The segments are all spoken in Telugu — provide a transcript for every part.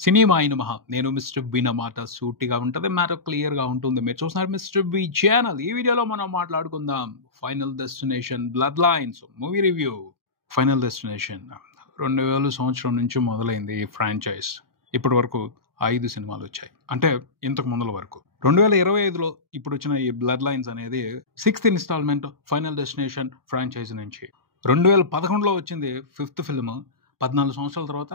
సినిమాయి నమః. నేను మిస్టర్ బి నా మాట సూటిగా ఉంటది. మ్యాటర్ క్లియర్‌గా ఉంటుంది. మీరు చూస్తున్నారు మిస్టర్ బి ఛానల్. ఈ వీడియోలో మనం మాట్లాడుకుందాం 'final destination blood lines' movie review. 'Final destination' 2000 సంవత్సరం నుంచి మొదలైంది ఈ ఫ్రాంచైజ్. ఇప్పటి వరకు 5 సినిమాలొచ్చాయి. అంటే ఇంతకు ముందల వరకు. 2025లో ఇప్పుడొచ్చిన ఈ బ్లడ్ లైన్స్ అనేది 6థ్ ఇన్‌స్టాల్‌మెంట్ 'ఫైనల్ డెస్టినేషన్' ఫ్రాంచైజ్ నుంచి. 2011లో వచ్చింది 5థ్ ఫిల్మ్. 14 సంవత్సరాల తర్వాత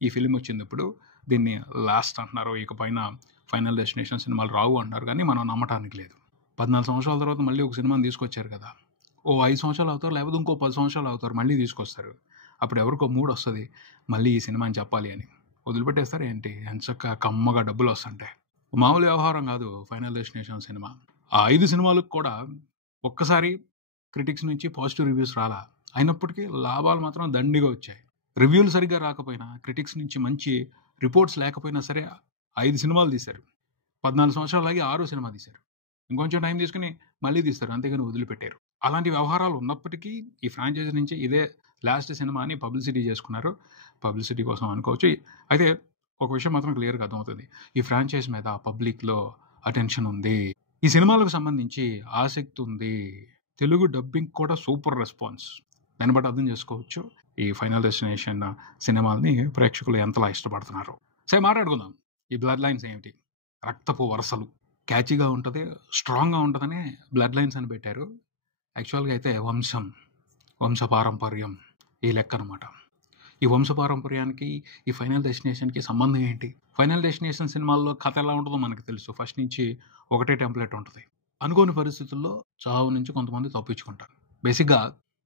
ఈ ఫిల్మ్ వచ్చిందిప్పుడు. దీన్ని లాస్ట్ అంటున్నారు. ఇక పైన 'ఫైనల్ డెస్టినేషన్' సినిమాలు రావు అంటున్నారు కానీ మనం నమ్మటానికి లేదు. 14 సంవత్సరాల తర్వాత మళ్ళీ ఒక సినిమాని తీసుకొచ్చారు కదా! ఓ 5 సంవత్సరాలు అవుతారు, లేకపోతే ఇంకో 10 సంవత్సరాలు అవుతారు, మళ్ళీ తీసుకొస్తారు. అప్పుడు ఎవరికో మూడొస్తది మళ్ళీ ఈ సినిమాని చెప్పాలి అని. వదిలిపెట్టేస్తారు ఏంటి? ఎంచక్కా కమ్మగా డబ్బులొస్తుంటాయి. మామూలు వ్యవహారం కాదు 'ఫైనల్ డెస్టినేషన్' సినిమా. ఆ 5 సినిమాలకు కూడా ఒక్కసారి క్రిటిక్స్ నుంచి పాజిటివ్ రివ్యూస్ రాలా. అయినప్పటికీ లాభాలు మాత్రం దండిగా వచ్చాయి. రివ్యూలు సరిగ్గా రాకపోయినా, క్రిటిక్స్ నుంచి మంచి రిపోర్ట్స్ లేకపోయినా సరే 5 సినిమాలు తీశారు. 14 సంవత్సరాలాగి 6 సినిమా తీశారు. ఇంకొంచెం టైం తీసుకొని మళ్ళీ తీస్తారు. అంతేగాని వదిలిపెట్టారు. అలాంటి వ్యవహారాలు ఉన్నప్పటికీ ఈ ఫ్రాంచైజీ నుంచి ఇదే లాస్ట్ సినిమా అని పబ్లిసిటీ చేసుకున్నారు. పబ్లిసిటీ కోసం అనుకోవచ్చు. అయితే ఒక విషయం మాత్రం క్లియర్‌గా అర్థమవుతుంది. ఈ ఫ్రాంచైజ్ మీద పబ్లిక్‌లో అటెన్షన్ ఉంది. ఈ సినిమాలకు సంబంధించి ఆసక్తి ఉంది. తెలుగు డబ్బింగ్ కూడా సూపర్ రెస్పాన్స్. దాన్ని బట్టి అర్థం చేసుకోవచ్చు ఈ 'ఫైనల్ డెస్టినేషన్' సినిమాల్ని ప్రేక్షకులు ఎంతలా ఇష్టపడుతున్నారు. సరే మాట్లాడుకుందాం. ఈ బ్లడ్ లైన్స్ ఏమిటి? రక్తపు వరసలు. క్యాచీగా ఉంటది, స్ట్రాంగ్‌గా ఉంటదని బ్లడ్ లైన్స్ అని పెట్టారు. యాక్చువల్‌గా అయితే వంశపారంపర్యం ఈ లెక్కనమాట. ఈ వంశపారంపర్యానికి, ఈ 'ఫైనల్ డెస్టినేషన్‌కి' సంబంధం ఏంటి? 'ఫైనల్ డెస్టినేషన్' సినిమాల్లో కథ ఎలా ఉంటదో మనకు తెలుసు. ఫస్ట్ నుంచి ఒకటే టెంప్లేట్ ఉంటది. అనుకోని పరిస్థితుల్లో చావు నుంచి కొంతమంది తప్పించుకుంటారు. బేసిక్‌గా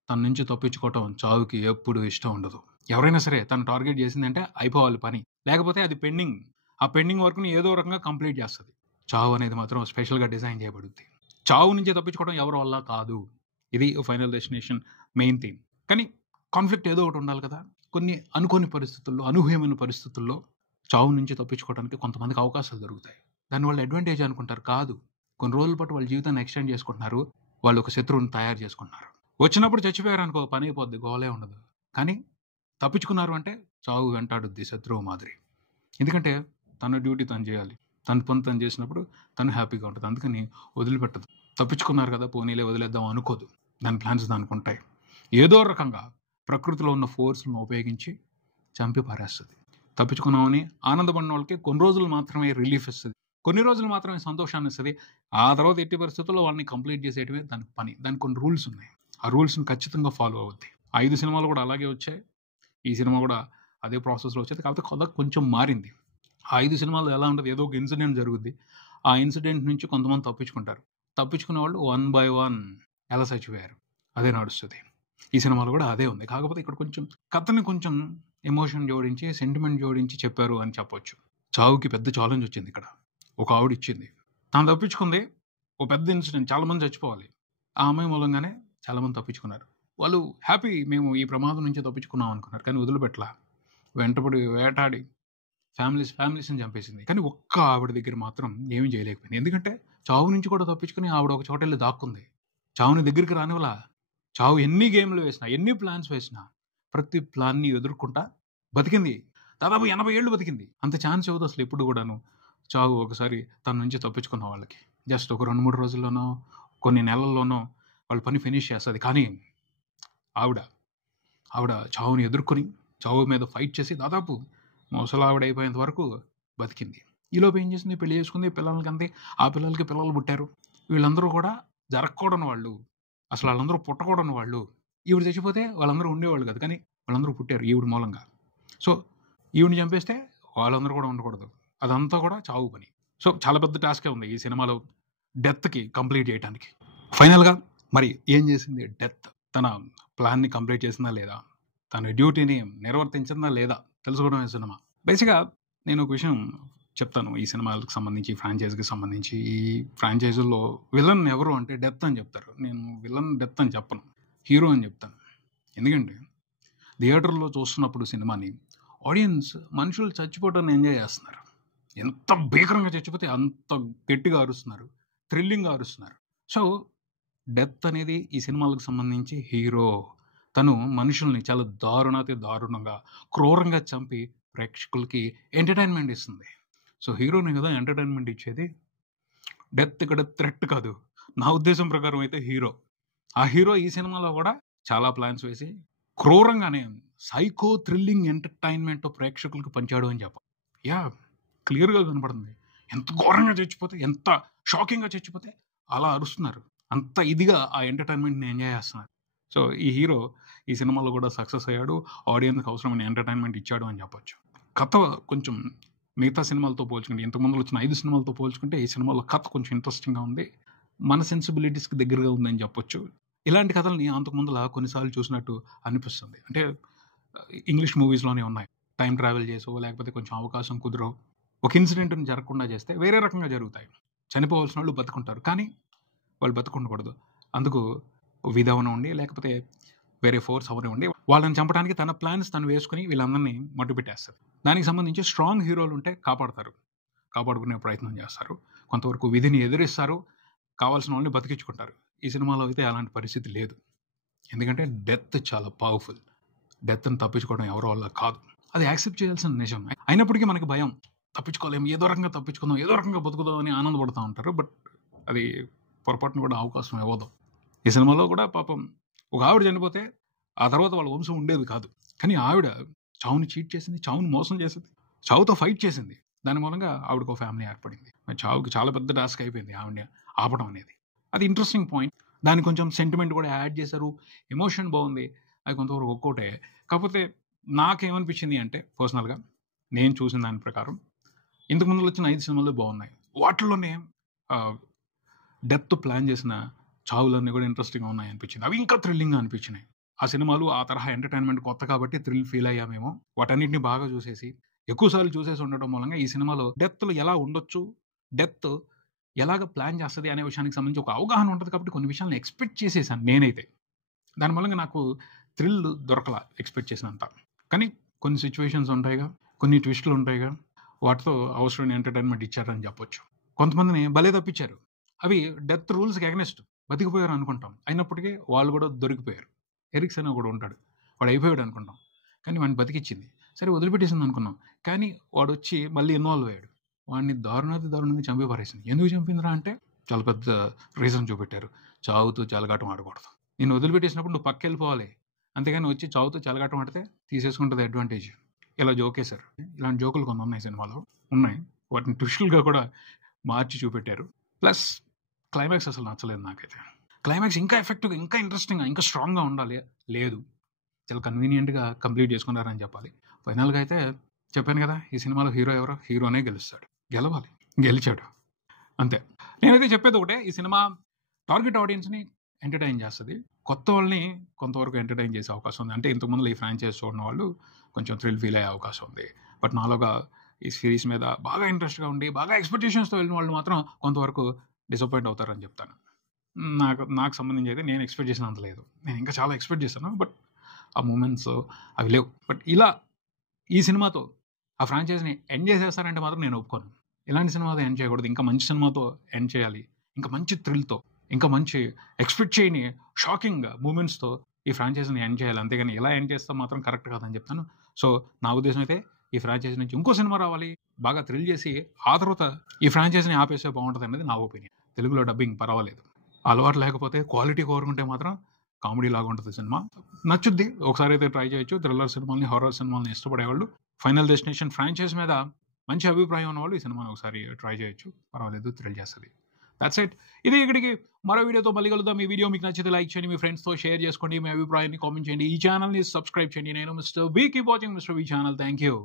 తన నుంచి తప్పించుకోవటం చావుకి ఎప్పుడు ఇష్టం ఉండదు. ఎవరైనా సరే తను టార్గెట్ చేసిందంటే అయిపోవాలి పని. లేకపోతే అది పెండింగ్. ఆ పెండింగ్ వర్క్‌ని ఏదో రకంగా కంప్లీట్ చేస్తది. చావు అనేది మాత్రం స్పెషల్‌గా డిజైన్ చేయబడుద్ది. చావు నుంచి తప్పించుకోవడం ఎవరి వల్ల కాదు. ఇది 'ఫైనల్ డెస్టినేషన్' మెయిన్ థీమ్. కానీ కాన్ఫ్లిక్ట్ ఏదో ఒకటి ఉండాలి కదా! కొన్ని అనుకోని పరిస్థితుల్లో, అనూహ్యమైన పరిస్థితుల్లో చావు నుంచి తప్పించుకోవడానికి కొంతమందికి అవకాశాలు దొరుకుతాయి. దానివల్ల అడ్వాంటేజ్ అనుకుంటారు. కాదు. కొన్ని రోజుల పాటు వాళ్ళ జీవితాన్ని ఎక్స్‌టెండ్ చేసుకుంటున్నారు. వాళ్ళు ఒక శత్రువుని తయారు చేసుకుంటున్నారు. వచ్చినప్పుడు చచ్చిపోయారనుకో పని అయిపోద్ది. గోలే ఉండదు. కానీ తప్పించుకున్నారు అంటే చావు వెంటాడుద్ది శత్రువు మాదిరి. ఎందుకంటే తన డ్యూటీ తను చేయాలి. తన పని తను చేసినప్పుడు తను హ్యాపీగా ఉంటది. అందుకని వదిలిపెట్టదు. తప్పించుకున్నారు కదా పోనీలే వదిలేద్దాం అనుకోదు. దాని ప్లాన్స్ దానికుంటాయి. ఏదో రకంగా ప్రకృతిలో ఉన్న ఫోర్స్‌లను ఉపయోగించి చంపి పారేస్తది. తప్పించుకున్నామని ఆనందపడిన వాళ్ళకి కొన్ని రోజులు మాత్రమే రిలీఫ్ ఇస్తది. కొన్ని రోజులు మాత్రమే సంతోషాన్ని ఇస్తది. ఆ తర్వాత ఎట్టి పరిస్థితుల్లో వాళ్ళని కంప్లీట్ చేసేయడమే దాని పని. దానికి కొన్ని రూల్స్ ఉన్నాయి. ఆ రూల్స్‌ని ఖచ్చితంగా ఫాలో అవుద్ది. 5 సినిమాలు కూడా అలాగే వచ్చాయి. ఈ సినిమా కూడా అదే ప్రాసెస్‌లో వచ్చేది. కాకపోతే కథ కొంచెం మారింది. ఆ 5 సినిమాల్లో ఎలా ఉంటది? ఏదో ఒక ఇన్సిడెంట్ జరుగుద్ది. ఆ ఇన్సిడెంట్ నుంచి కొంతమంది తప్పించుకుంటారు. తప్పించుకునే వాళ్ళు వన్ బై వన్ ఎలా చచ్చిపోయారు. అదే నడుస్తది. ఈ సినిమాలో కూడా అదే ఉంది. కాకపోతే ఇక్కడ కొంచెం కథని కొంచెం ఎమోషన్ జోడించి, సెంటిమెంట్ జోడించి చెప్పారు అని చెప్పొచ్చు. చావుకి పెద్ద ఛాలెంజ్ వచ్చింది ఇక్కడ. ఒక ఆవిడ ఇచ్చింది. తాను తప్పించుకుంది. ఓ పెద్ద ఇన్సిడెంట్ చాలామంది చచ్చిపోవాలి. ఆ అమ్మాయి మూలంగానే చాలామంది తప్పించుకున్నారు. వాళ్ళు హ్యాపీ మేము ఈ ప్రమాదం నుంచి తప్పించుకున్నాం అనుకున్నారు. కానీ వదిలిపెట్టలా. వెంటపడి వేటాడి ఫ్యామిలీస్‌ని చంపేసింది. కానీ ఒక్క ఆవిడ దగ్గర మాత్రం ఏమీ చేయలేకపోయింది. ఎందుకంటే చావు నుంచి కూడా తప్పించుకొని ఆవిడ ఒక చోటెళ్లి దాక్కుంది. చావుని దగ్గరికి రానివ్వలా. చావు ఎన్ని గేమ్‌లు వేసినా, ఎన్ని ప్లాన్స్ వేసినా, ప్రతి ప్లాన్‌ని ఎదుర్కొంటా బతికింది. దాదాపు 80 ఏళ్ళు బతికింది. అంత ఛాన్స్ ఇవ్వదు అసలు ఎప్పుడు కూడాను. చావు ఒకసారి తన నుంచి తప్పించుకున్న వాళ్ళకి. జస్ట్ ఒక 2, 3 రోజుల్లోనో, కొన్ని నెలల్లోనో వాళ్ళ పని ఫినిష్ చేస్తది. కానీ ఆవిడ చావుని ఎదుర్కొని, చావు మీద ఫైట్ చేసి దాదాపు ముసలావిడ అయిపోయేంత వరకు బతికింది. ఈలోపు ఏం చేసింది? పెళ్లి చేసుకుంది. పిల్లల్ని కంది. ఆ పిల్లలకి పిల్లలు పుట్టారు. వీళ్ళందరూ కూడా జరగకూడని వాళ్ళు. అసలు వాళ్ళందరూ పుట్టకూడని వాళ్ళు. ఈవిడ చచ్చిపోతే వాళ్ళందరూ ఉండేవాళ్ళు కాదు. కానీ వాళ్ళందరూ పుట్టారు ఈవిడ మూలంగా. సో ఈవిడని చంపేస్తే వాళ్ళందరూ కూడా ఉండకూడదు. అదంతా కూడా చావు పని. సో చాలా పెద్ద టాస్కే ఉంది ఈ సినిమాలో డెత్‌కి కంప్లీట్ చేయటానికి. ఫైనల్‌గా మరి ఏం చేసింది డెత్? తన ప్లాన్‌ని కంప్లీట్ చేసిందా లేదా? తన డ్యూటీని నిర్వర్తించిందా లేదా? తెలుసుకోవడమే సినిమా. బేసిక్‌గా నేను ఒక విషయం చెప్తాను ఈ సినిమాలకు సంబంధించి, ఈ ఫ్రాంచైజీకి సంబంధించి. ఈ ఫ్రాంచైజీల్లో విలన్ ఎవరు అంటే డెత్ అని చెప్తారు. నేను విలన్ డెత్ అని చెప్పను. హీరో అని చెప్తాను. ఎందుకంటే థియేటర్‌లో చూస్తున్నప్పుడు సినిమాని ఆడియన్స్ మనుషులు చచ్చిపోవడాన్ని ఎంజాయ్ చేస్తున్నారు. ఎంత భీకరంగా చచ్చిపోతే అంత గట్టిగా అరుస్తున్నారు. థ్రిల్లింగ్‌గా అరుస్తున్నారు. సో డెత్ అనేది ఈ సినిమాలకు సంబంధించి హీరో. తను మనుషుల్ని చాలా దారుణాతి దారుణంగా, క్రూరంగా చంపి ప్రేక్షకులకి ఎంటర్టైన్మెంట్ ఇస్తుంది. సో హీరోనే కదా ఎంటర్టైన్మెంట్ ఇచ్చేది. డెత్ ఇక్కడ థ్రెట్ కాదు, నా ఉద్దేశం ప్రకారం అయితే హీరో. ఆ హీరో ఈ సినిమాలో కూడా చాలా ప్లాన్స్ వేసి క్రూరంగానే సైకో థ్రిల్లింగ్ ఎంటర్టైన్మెంట్ ప్రేక్షకులకు పంచాడు అని చెప్పాలి. క్లియర్గా కనపడుతుంది. ఎంత ఘోరంగా చచ్చిపోతే, ఎంత షాకింగ్గా చచ్చిపోతే అలా అరుస్తున్నారు. అంత ఇదిగా ఆ ఎంటర్టైన్మెంట్ని ఎంజాయ్ చేస్తున్నారు. సో ఈ హీరో ఈ సినిమాలో కూడా సక్సెస్ అయ్యాడు, ఆడియన్స్కి అవసరమైన ఎంటర్టైన్మెంట్ ఇచ్చాడు అని చెప్పొచ్చు. కథ కొంచెం మిగతా సినిమాలతో పోల్చుకుంటే, ఇంతకుముందు వచ్చిన 5 సినిమాలతో పోల్చుకుంటే ఈ సినిమాలో కథ కొంచెం ఇంట్రెస్టింగ్గా ఉంది, మన సెన్సిబిలిటీస్కి దగ్గరగా ఉందని చెప్పొచ్చు. ఇలాంటి కథల్ని అంతకుముందులా కొన్నిసార్లు చూసినట్టు అనిపిస్తుంది. అంటే ఇంగ్లీష్ మూవీస్లోనే ఉన్నాయి. టైం ట్రావెల్ చేసో లేకపోతే కొంచెం అవకాశం కుదరో ఒక ఇన్సిడెంట్ని జరగకుండా చేస్తే వేరే రకంగా జరుగుతాయి. చనిపోవాల్సిన వాళ్ళు బతుకుంటారు, కానీ వాళ్ళు బతుకుండకూడదు. అందుకు విధవన ఉండి లేకపోతే వేరే ఫోర్స్ అవనే ఉండి వాళ్ళని చంపడానికి తన ప్లాన్స్ తను వేసుకుని వీళ్ళందరినీ మట్టుపెట్టేస్తారు. దానికి సంబంధించి స్ట్రాంగ్ హీరోలు ఉంటే కాపాడుకునే ప్రయత్నం చేస్తారు, కొంతవరకు విధిని ఎదిరిస్తారు, కావాల్సిన వాళ్ళని బతికించుకుంటారు. ఈ సినిమాలో అయితే అలాంటి పరిస్థితి లేదు. ఎందుకంటే డెత్ చాలా పవర్ఫుల్. డెత్ని తప్పించుకోవడం ఎవరో వల్ల కాదు, అది యాక్సెప్ట్ చేయాల్సిన నిజం. అయినప్పటికీ మనకి భయం, తప్పించుకోలేము, ఏదో రకంగా తప్పించుకుందాం, ఏదో రకంగా బతుకుదాం అని ఆనందపడుతూ ఉంటారు. బట్ అది పొరపాటును కూడా అవకాశం ఇవ్వదు. ఈ సినిమాలో కూడా పాపం ఒక ఆవిడ చనిపోతే ఆ తర్వాత వాళ్ళ వంశం ఉండేది కాదు, కానీ ఆవిడ చావుని చీట్ చేసింది, చావుని మోసం చేసింది, చావుతో ఫైట్ చేసింది. దాని మూలంగా ఆవిడకు ఒక ఫ్యామిలీ ఏర్పడింది. చావుకి చాలా పెద్ద టాస్క్ అయిపోయింది ఆవిడని ఆపడం అనేది. అది ఇంట్రెస్టింగ్ పాయింట్. దానికి కొంచెం సెంటిమెంట్ కూడా యాడ్ చేశారు, ఎమోషన్ బాగుంది, అది కొంతవరకు ఒక్కోటే. కాకపోతే నాకేమనిపించింది అంటే, పర్సనల్గా నేను చూసిన దాని ప్రకారం ఇంతకుముందు వచ్చిన 5 సినిమాలు బాగున్నాయి, వాటిల్లోనే డెత్ ప్లాన్ చేసిన చావులన్నీ కూడా ఇంట్రెస్టింగ్గా ఉన్నాయి అనిపించింది. అవి ఇంకా థ్రిల్లింగ్గా అనిపించినాయి. ఆ సినిమాలు ఆ తరహా ఎంటర్టైన్మెంట్ కొత్త కాబట్టి థ్రిల్ ఫీల్ అయ్యామేమో. వాటన్నిటిని బాగా చూసేసి ఎక్కువసార్లు చూసేసి ఉండటం మూలంగా ఈ సినిమాలో డెత్లు ఎలా ఉండొచ్చు, డెత్ ఎలాగ ప్లాన్ చేస్తుంది అనే విషయానికి సంబంధించి ఒక అవగాహన ఉంటుంది. కాబట్టి కొన్ని విషయాలను ఎక్స్పెక్ట్ చేసేసాను నేనైతే. దాని మూలంగా నాకు థ్రిల్ దొరకలా ఎక్స్పెక్ట్ చేసినంత. కానీ కొన్ని సిచ్యువేషన్స్ ఉంటాయిగా, కొన్ని ట్విస్టులు ఉంటాయిగా, వాటితో అవసరమైన ఎంటర్టైన్మెంట్ ఇచ్చారని చెప్పొచ్చు. కొంతమందిని భలే తప్పించారు, అవి డెత్ రూల్స్కి అగెనెస్ట్, బతికిపోయారు అనుకుంటాం, అయినప్పటికీ వాళ్ళు కూడా దొరికిపోయారు. ఎరిక్సన్ కూడా ఉంటాడు, వాడు అయిపోయాడు అనుకుంటాం, కానీ వాడిని బతికిచ్చింది. సరే వదిలిపెట్టేసింది అనుకున్నాం, కానీ వాడు వచ్చి మళ్ళీ ఇన్వాల్వ్ అయ్యాడు, వాడిని దారుణంగా చంపి పారేసింది. ఎందుకు చంపిందిరా అంటే చాలా పెద్ద రీజన్ చూపెట్టారు, చావుతూ చెలగాటం ఆడకూడదు. నేను వదిలిపెట్టేసినప్పుడు నువ్వు పక్క వెళ్ళిపోవాలి, అంతేగాని వచ్చి చావుతూ చెలగాటం ఆడితే తీసేసుకుంటుంది అడ్వాంటేజ్. ఇలా జోకేశారు. ఇలాంటి జోకులు కొన్ని ఉన్నాయి సినిమాలో, ఉన్నాయి. వాటిని ట్విస్టులుగా కూడా మార్చి చూపెట్టారు. ప్లస్ క్లైమాక్స్ అసలు నచ్చలేదు నాకైతే. క్లైమాక్స్ ఇంకా ఎఫెక్టివ్గా, ఇంకా ఇంట్రెస్టింగ్గా, ఇంకా స్ట్రాంగ్గా ఉండాలి, లేదు, చాలా కన్వీనియంట్గా కంప్లీట్ చేసుకున్నారని చెప్పాలి. ఫైనల్గా అయితే చెప్పాను కదా, ఈ సినిమాలో హీరో ఎవరో, హీరోనే గెలుస్తాడు, గెలవాలి, గెలిచాడు, అంతే. నేనైతే చెప్పేది ఒకటే, ఈ సినిమా టార్గెట్ ఆడియన్స్ని ఎంటర్టైన్ చేస్తుంది, కొత్త వాళ్ళని కొంతవరకు ఎంటర్టైన్ చేసే అవకాశం ఉంది. అంటే ఇంతకుముందు ఈ ఫ్రాంచైజ్ చూడని వాళ్ళు కొంచెం థ్రిల్ ఫీల్ అయ్యే అవకాశం ఉంది. బట్ నాలోగా ఈ సిరీస్ మీద బాగా ఇంట్రెస్ట్గా ఉండి బాగా ఎక్స్పెక్టేషన్స్తో వెళ్ళిన వాళ్ళు మాత్రం కొంతవరకు డిసప్పాయింట్ అవుతారని చెప్తాను. నాకు సంబంధించి అయితే నేను ఎక్స్పెక్ట్ చేసినంత లేదు, నేను ఇంకా చాలా ఎక్స్పెక్ట్ చేశాను, బట్ ఆ మూమెంట్స్ అవి లేవు. బట్ ఇలా ఈ సినిమాతో ఆ ఫ్రాంచైజ్ని ఎండ్ చేసేస్తారంటే మాత్రం నేను ఒప్పుకోను. ఇలాంటి సినిమాతో ఎండ్ చేయకూడదు, ఇంకా మంచి సినిమాతో ఎండ్ చేయాలి, ఇంకా మంచి థ్రిల్తో, ఇంకా మంచి ఎక్స్పెక్ట్ చేయని షాకింగ్ మూమెంట్స్తో ఈ ఫ్రాంచైజీని ఎండ్ చేయాలి. అంతేగాని ఇలా ఎండ్ చేస్తే మాత్రం కరెక్ట్ కాదని చెప్తాను. సో నా ఉద్దేశం అయితే ఈ ఫ్రాంచైజీ నుంచి ఇంకో సినిమా రావాలి, బాగా థ్రిల్ చేసి ఆ తర్వాత ఈ ఫ్రాంచైజీని ఆపేస్తే బాగుంటుంది అనేది నా ఒపీనియన్. తెలుగులో డబ్బింగ్ పర్వాలేదు, అలవాటు లేకపోతే క్వాలిటీ కోరుకుంటే మాత్రం కామెడీ లాగా ఉంటుంది సినిమా, నచ్చుద్ది. ఒకసారి అయితే ట్రై చేయొచ్చు. థ్రిల్లర్ సినిమాల్ని, హారర్ సినిమాల్ని ఇష్టపడేవాళ్ళు, ఫైనల్ డెస్టినేషన్ ఫ్రాంచైజ్ మీద మంచి అభిప్రాయం ఉన్నవాళ్ళు ఈ సినిమాని ఒకసారి ట్రై చేయొచ్చు, పర్వాలేదు, థ్రిల్ చేస్తుంది. That's it. ఇది ఇక్కడికి మరో వీడియోతో మళ్ళీ కలుద్దాం. ఈ వీడియో మీకు నచ్చితే లైక్ చేయండి, మీ ఫ్రెండ్స్తో షేర్ చేసుకోండి, మీ అభిప్రాయాన్ని కామెంట్ చేయండి, ఈ ఛానల్ని సబ్స్క్రైబ్ చేయండి. నేను mister V, keep watching mister V channel. Thank you.